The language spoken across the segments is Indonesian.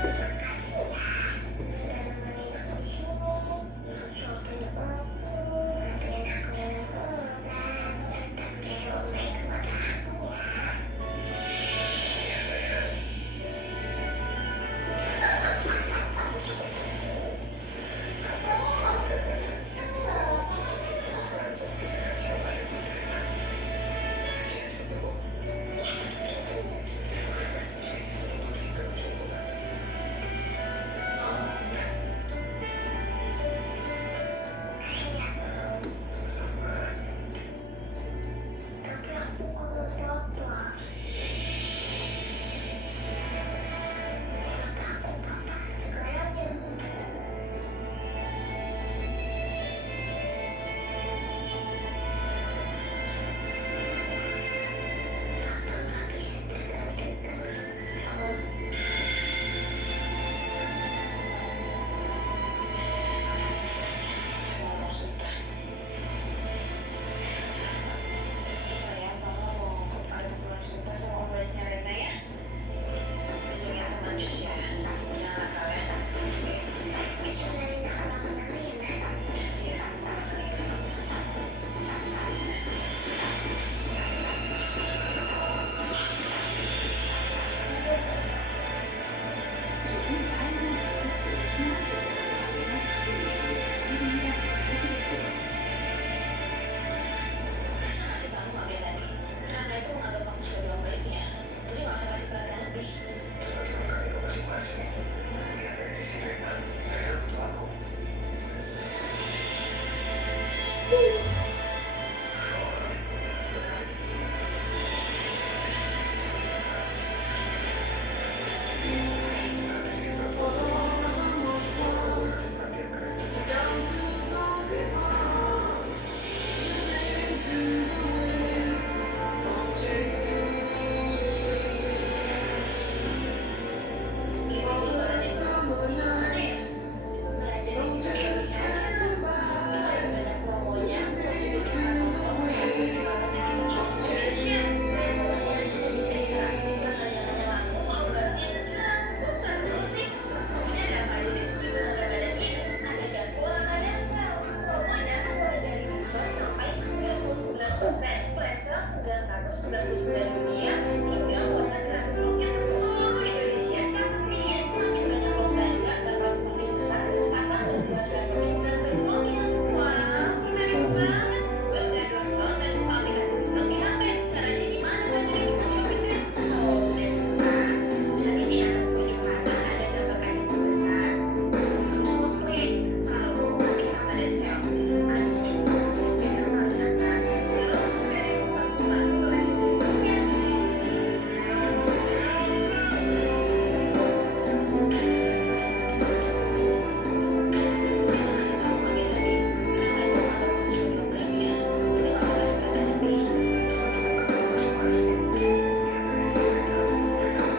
Makasih ya, udah nemenin aku di sini. Suapin aku, bantuin aku dalam urutan, tetap jadi om baik kepada aku ya. Iya sayang. Kamu coba sayang. Kamu udah berantem dengan siapa yang lebih enak. Aja gitu. Ya seperti Kita coba. kasih ya. Sama-sama. Tapi aku mau papa. Kata aku papa sekarang ya. Papa nggak bisa bergantung sama om. Semua mau sebentar. Sayang, mama mau ada pulang sebentar sama om baiknya Rena ya. Jangan sama Jus ya. Jangan nakal ya. Itu dari nakal-nakalan Rina. Iya, bisa kasih tahu Kak Tadi. Rena itu menganggap aku sebagai om baiknya. Jadi nggak usah kasih perhatian lebih. Coba turunkan itu masing-masing. Lihat dari sisi Rena. Rena butuh aku. Dunia hingga voucher gratis untuk seluruh Indonesia. Catat nih, semakin banyak lo belanja, bakal semakin besar kesempatan lo mendapatkan pemikiran personil. Wah, menarik banget. Buat download dan buka aplikasi TikTok di HP. Caranya gimana? Tanya di Shopping Desk. Oh, benar. Jadi di atas pojok kanan ada gambar kaca terbesar. Terus lo klik. Kalau lo mau pilih apa dan sel. Habis itu lo belok ke atas. Terus langsung masuk ke list berikutnya. Bisa kasih tahu Kak Tadi. Rena itu menganggap aku sebagai om baiknya. Jadi nggak usah kasih perhatian lebih. Masing-masing. Lihat dari sisi Rena. Rena butuh aku.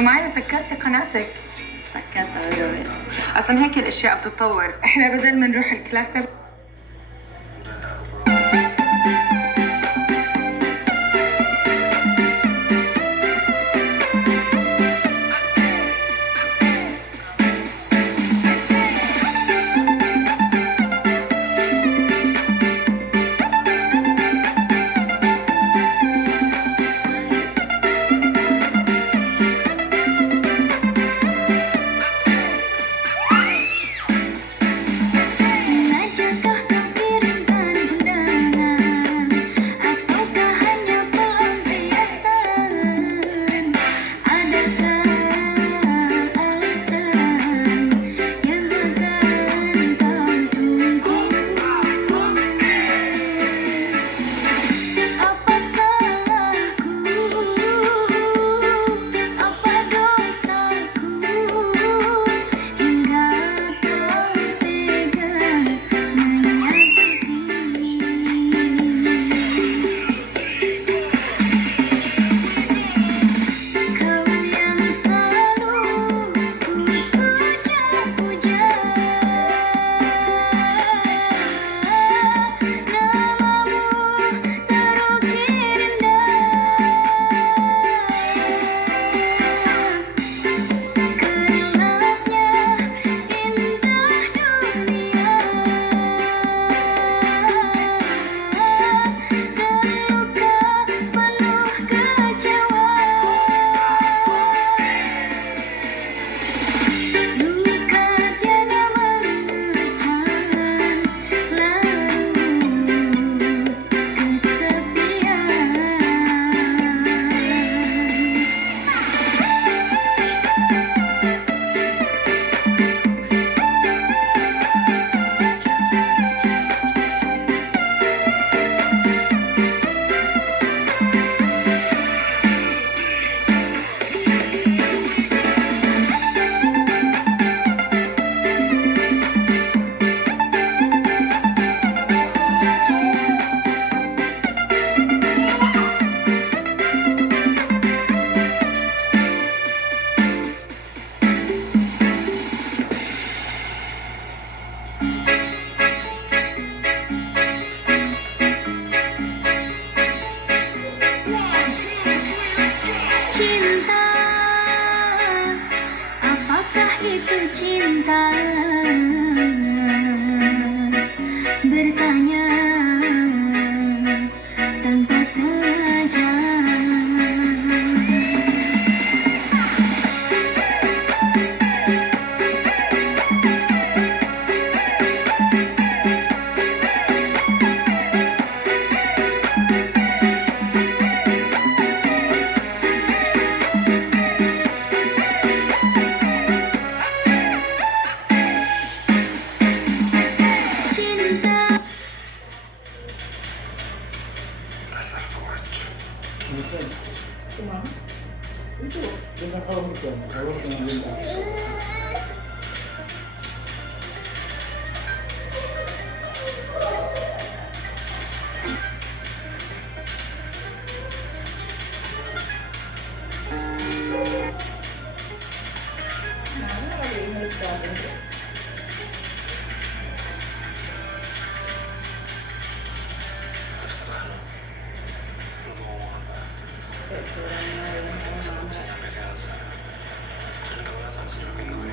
معايا سكرتي قناتك. سكرتها جميل. اصلا هيك الاشياء بتتطور. احنا بدل ما نروح الكلاس تبع Itu dengan alam bukan, alam dengan bintang. Terserah lo. Lo mau ngomong apa? Asal lo bisa nyampe ke Elsa. Dan kalau Elsa harus jauhin gue.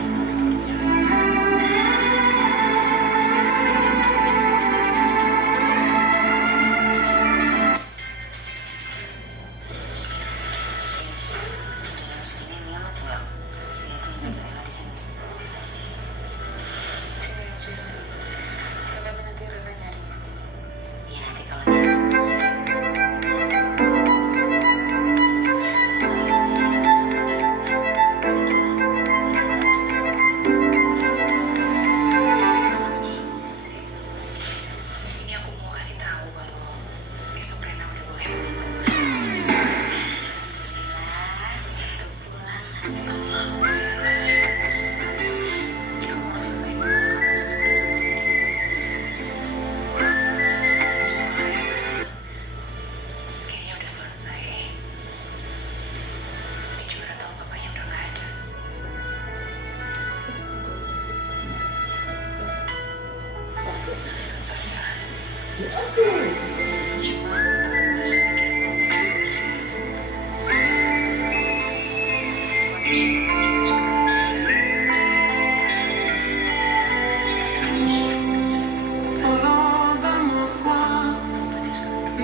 Itu artinya Jam segini Mia lo pulang. Dia tuh nunggu Rena di sini. Sini aja. Kenapa nanti Rena nyari? Iya nanti kalau nyari.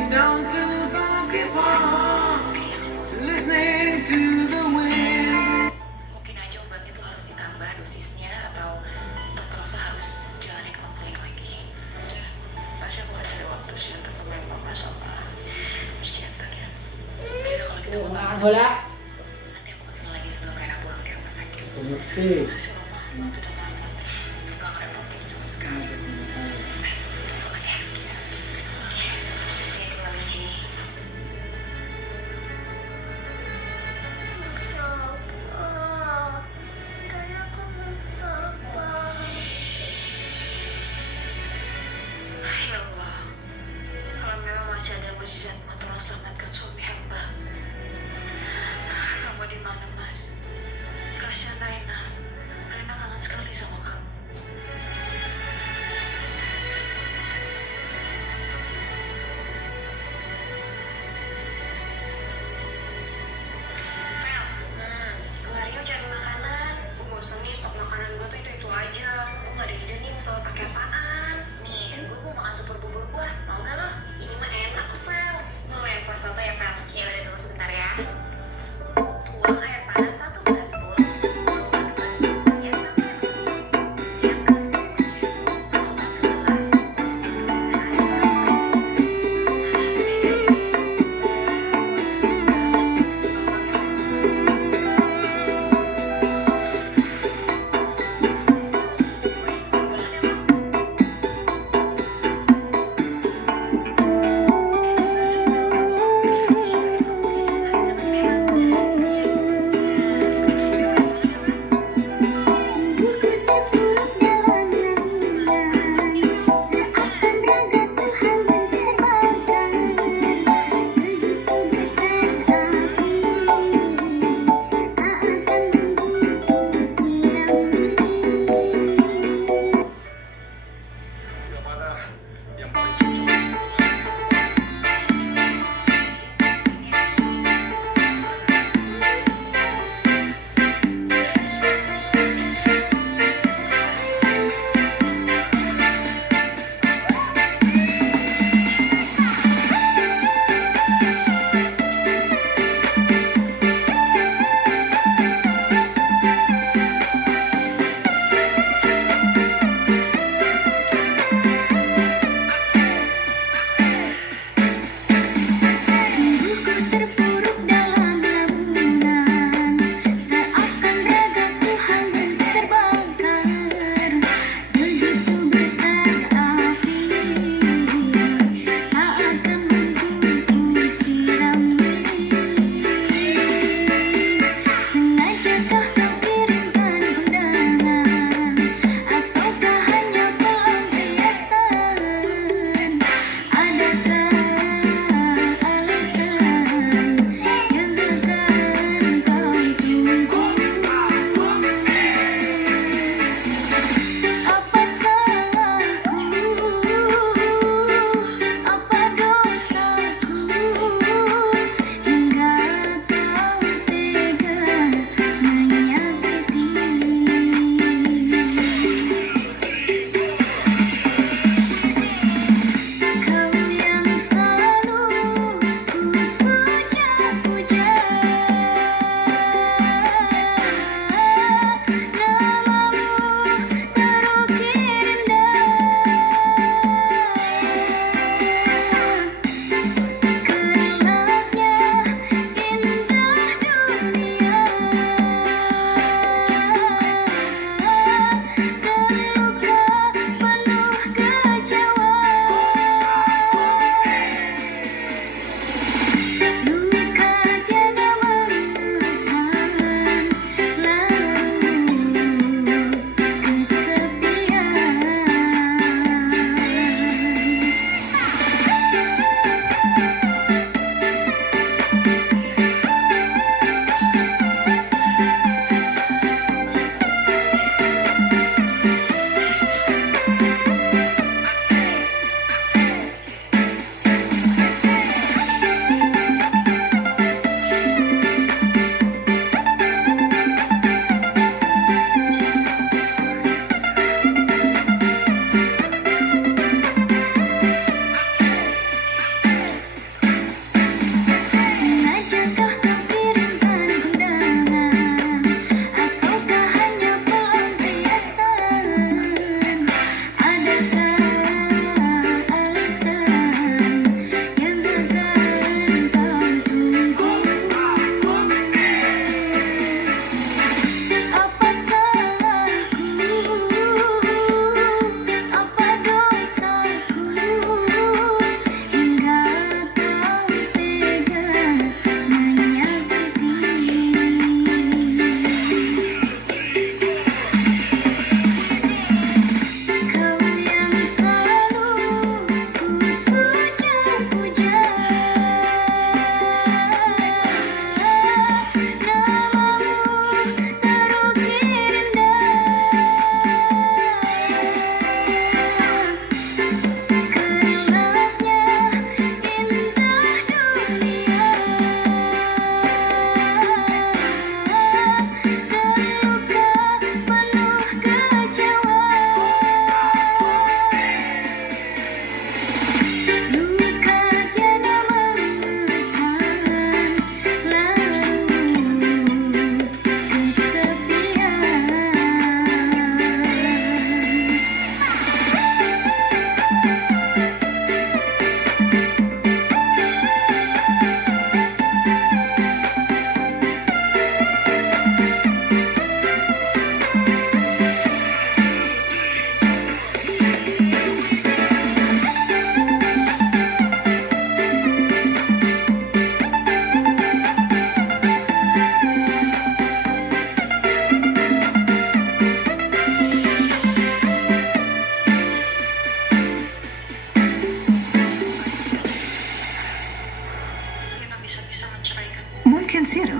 Down to Gonky Park, listening to the wind. Mungkin aja obatnya tuh harus ditambah dosisnya atau dokter Rosa harus jalanin konseling lagi. Tasya boleh cari waktu sih untuk nemenin mama sama psikiater ya. Jadi kalau gitu Hola. nanti aku kesini lagi sebelum Rena pulang dari rumah sakit. Ngerti. Makasih loh Ma, waktu udah banget. Gak ngerepotin sama sekali. Pulang ya. Oke, tinggal di sini. Ya Allah, kalau memang masih ada mujizat Ma tolong selamatkan suami hamba. Kamu di mana, Mas? Kasihan Rena. Rena kangen sekali sama kamu. Fel, Mario cari makanan. Gue bosen nih stok makanan gue tuh itu aja. Gue gak ada ide nih mau selalu pakai apaan. Nih, gue mau makan super bubur gue. Mau gak lo? Ini mah enak, Fel. Mau yang pas apa ya, Fel? Ya udah tunggu sebentar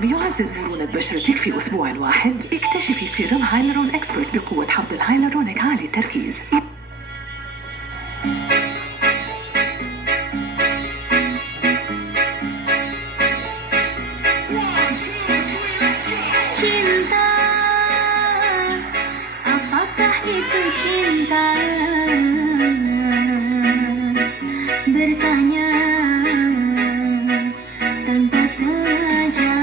بيعزز مرونة بشرتك في أسبوع واحد. اكتشفي سيرم هايلورون اكسبرت بقوة حمض الهايلورونيك عالي التركيز. Cinta, apakah itu cinta? Bertanya tanpa sengaja.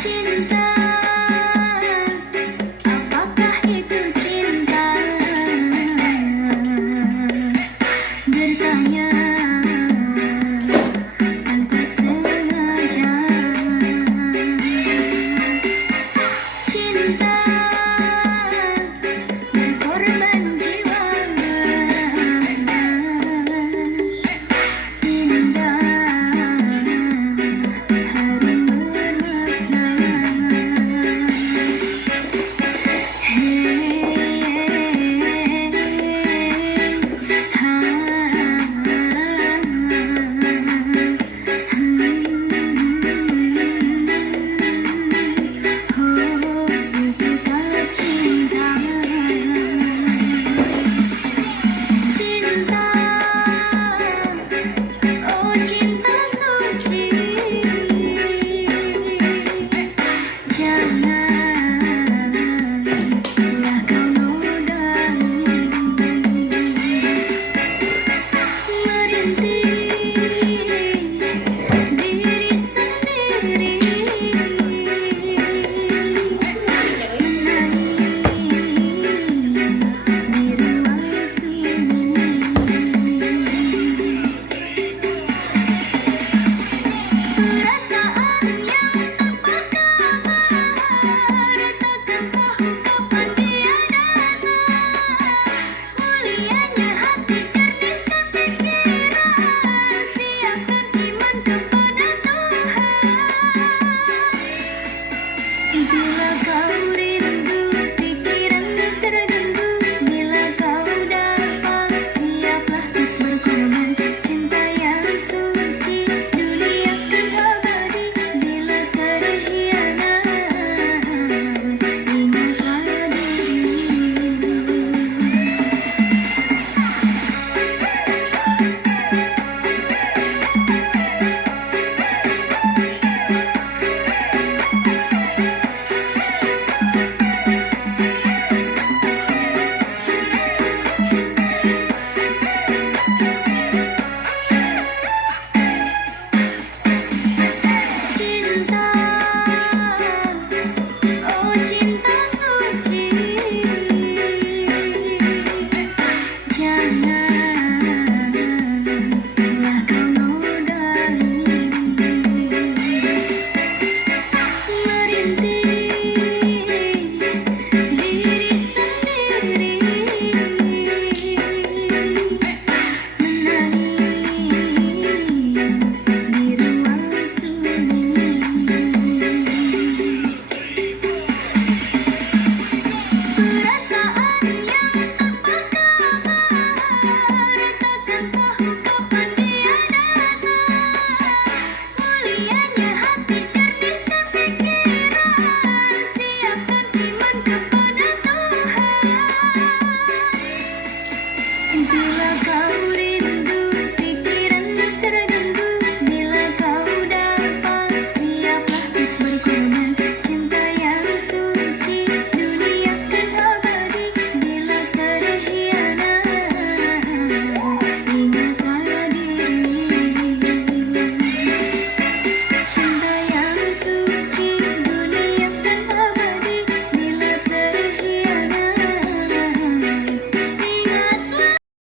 Cinta, apakah itu cinta? Bertanya tanpa sengaja. Cinta, berkorban jiwa. Indah, harum bermakna. Oh cinta suci, janganlah kau nodai. Merintih diri sendiri, menangis di ruang sunyi. Perasaan yang tanpa kabar, takkan tahu kapan dia datang. Mulianya hati, jernihkan pikiran, siapkan iman kepada Tuhan. Bila kau